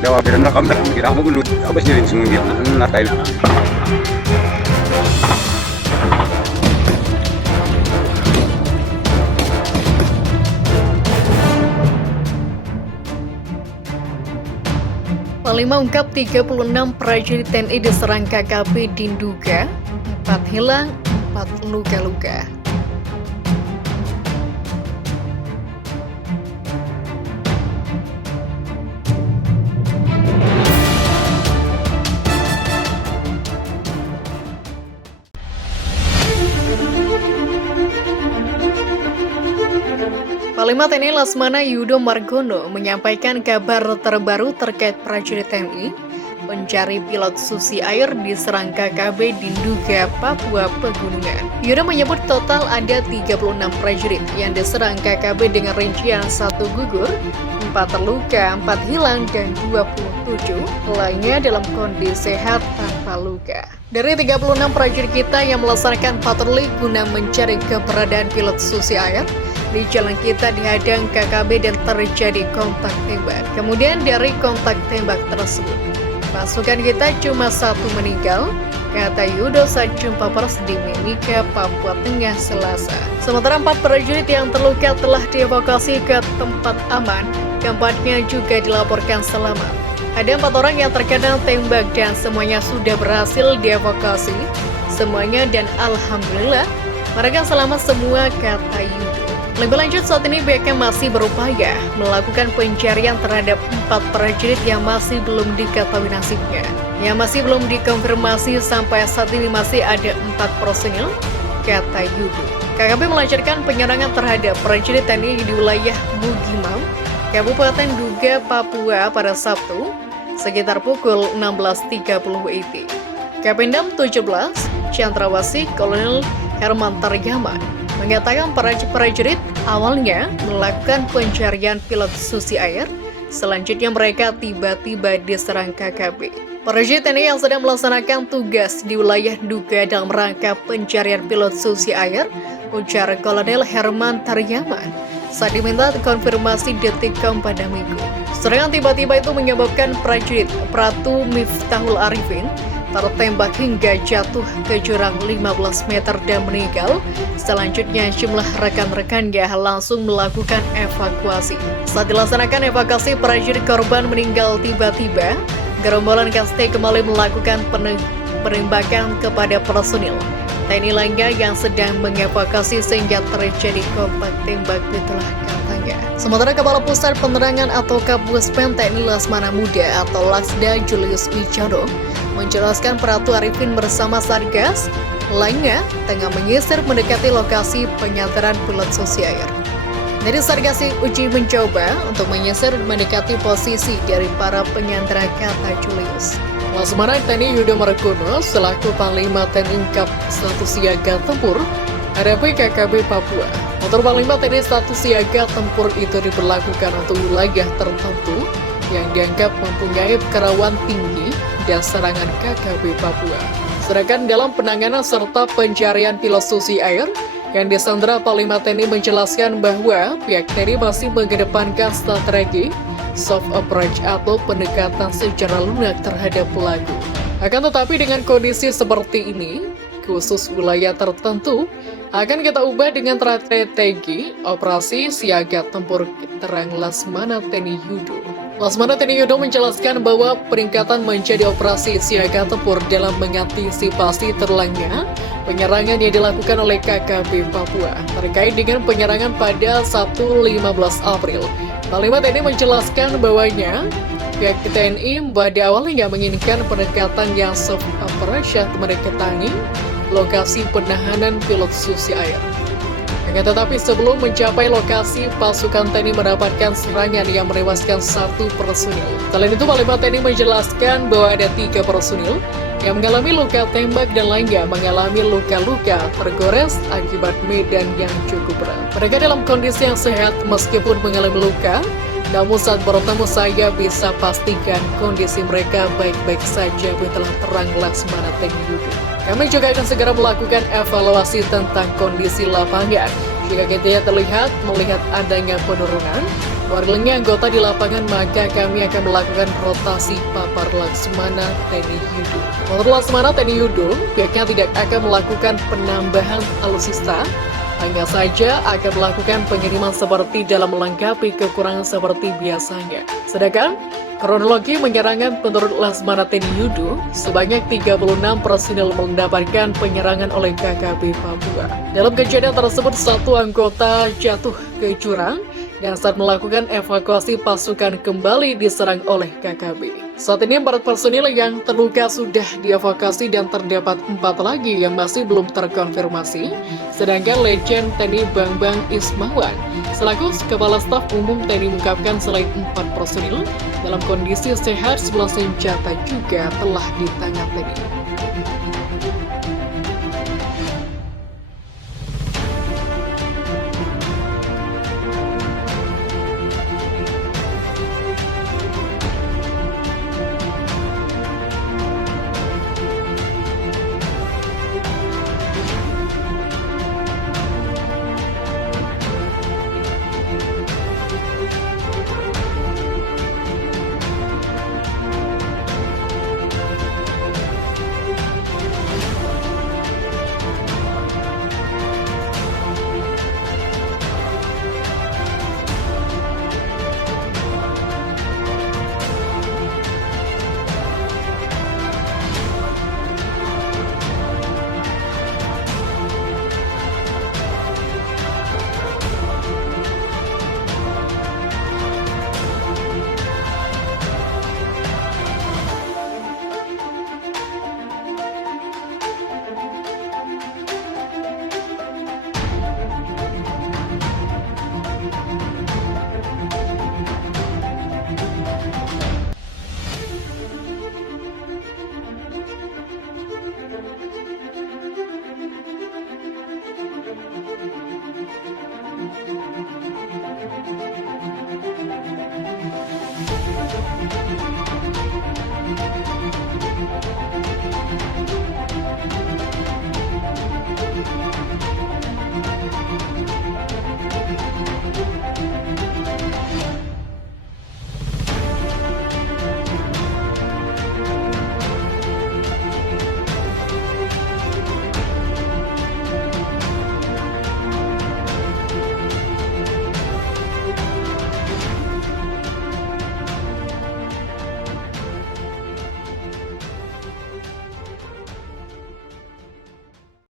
dawa pero nakamdaram kita mo gulo abas ni rin sumungit na tayo. Panglima ungkap 36 prajurit TNI diserang KKB di Nduga, 4 hilang, 4 luka-luka. Panglima TNI Laksamana Yudo Margono menyampaikan kabar terbaru terkait prajurit TNI pencari pilot Susi Air diserang KKB di Nduga, Papua Pegunungan. Yudo menyebut total ada 36 prajurit yang diserang KKB dengan rincian 1 gugur, 4 terluka, 4 hilang, dan 27 lainnya dalam kondisi sehat tanpa luka. Dari 36 prajurit kita yang melaksanakan patroli guna mencari keberadaan pilot Susi Air, di jalan kita dihadang KKB dan terjadi kontak tembak. Kemudian dari kontak tembak tersebut, pasukan kita cuma 1 meninggal, kata Yudo saat jumpa pers di Mimika, Papua Tengah, Selasa. Sementara 4 prajurit yang terluka telah dievakuasi ke tempat aman, keempatnya juga dilaporkan selamat. Ada 4 orang yang terkena tembak dan semuanya sudah berhasil dievakuasi, semuanya dan alhamdulillah mereka selamat semua, kata Yudo. Lebih lanjut, saat ini pihaknya masih berupaya melakukan pencarian terhadap 4 prajurit yang masih belum diketahui nasibnya. Yang masih belum dikonfirmasi sampai saat ini masih ada 4 personil, kata Yudo. KKB melancarkan penyerangan terhadap prajurit TNI di wilayah Mugimam, Kabupaten Nduga, Papua pada Sabtu, sekitar pukul 16.30 WIT. Kapendam 17, Chandrawasih Kolonel Herman Taryaman, mengatakan para prajurit awalnya melakukan pencarian pilot Susi Air, selanjutnya mereka tiba-tiba diserang KKB. Prajurit TNI yang sedang melaksanakan tugas di wilayah Nduga dalam rangka pencarian pilot Susi Air, ujar Kolonel Herman Taryaman saat diminta konfirmasi Detikcom pada Minggu. Serangan tiba-tiba itu menyebabkan prajurit Pratu Miftahul Arifin tertembak hingga jatuh ke jurang 15 meter dan meninggal. Selanjutnya jumlah rekan-rekannya langsung melakukan evakuasi. Saat dilaksanakan evakuasi prajurit korban meninggal tiba-tiba, gerombolan Kaste kembali melakukan penembakan kepada personil TNI lainnya yang sedang mengevakuasi sehingga terjadi kontak tembak di tengah katanya. Sementara Kepala Pusat Penerangan atau Kapuspen TNI Laksamana Muda atau Laksda Julius Wijono menjelaskan Pratu Arifin bersama Satgas lainnya tengah menyisir mendekati lokasi penyandaran pilot Susi Air. Dari Satgas uji mencoba untuk menyisir mendekati posisi dari para penyandera, kata Julius. Laksamana TNI Yudo Margono selaku Panglima TNI Ungkap status siaga tempur hadapi KKB Papua. Motor Panglima TNI status siaga tempur itu diberlakukan untuk wilayah tertentu yang dianggap mempunyai kerawan tinggi dan serangan KKB Papua. Sedangkan dalam penanganan serta pencarian pilot Susi Air yang disandra, Panglima TNI menjelaskan bahwa pihak TNI masih mengedepankan strategi soft approach atau pendekatan secara lunak terhadap pelaku. Akan tetapi dengan kondisi seperti ini, khusus wilayah tertentu, akan kita ubah dengan strategi operasi siaga tempur, terang Laksamana TNI Yudo. Laksamana TNI Yudo menjelaskan bahwa peningkatan menjadi operasi siaga tempur dalam mengantisipasi terulangnya penyerangan yang dilakukan oleh KKB Papua terkait dengan penyerangan pada Sabtu 15 April. Panglima TNI menjelaskan bahwanya pihak TNI pada awalnya menginginkan pendekatan yang soft approach mendatangi lokasi penahanan pilot Susi Air. Akan tetapi sebelum mencapai lokasi, pasukan TNI mendapatkan serangan yang menewaskan 1 personil. Selain itu, Panglima TNI menjelaskan bahwa ada 3 personil yang mengalami luka tembak dan lainnya mengalami luka-luka tergores akibat medan yang cukup berat. Mereka dalam kondisi yang sehat meskipun mengalami luka, namun saat bertemu saya bisa pastikan kondisi mereka baik-baik saja, telah terang Laksamana TNI Yudo. Kami juga akan segera melakukan evaluasi tentang kondisi lapangan. Jika kita terlihat melihat adanya penurunan, Warga anggota di lapangan, maka kami akan melakukan rotasi, papar Laksmana TNI Yudo. Menurut Laksmana TNI Yudo, pihaknya tidak akan melakukan penambahan alutsista, hanya saja akan melakukan pengiriman seperti dalam melengkapi kekurangan seperti biasanya. Sedangkan kronologi penyerangan menurut Laksmana TNI Yudo, sebanyak 36 personil mendapatkan penyerangan oleh KKB Papua. Dalam kejadian tersebut, satu anggota jatuh ke jurang dan saat melakukan evakuasi pasukan kembali diserang oleh KKB. Saat ini 4 personil yang terluka sudah dievakuasi dan terdapat 4 lagi yang masih belum terkonfirmasi. Sedangkan Legend TNI Bambang Ismawan selaku Kepala Staf Umum TNI mengungkapkan selain 4 personil dalam kondisi sehat, 11 senjata juga telah ditangkap TNI.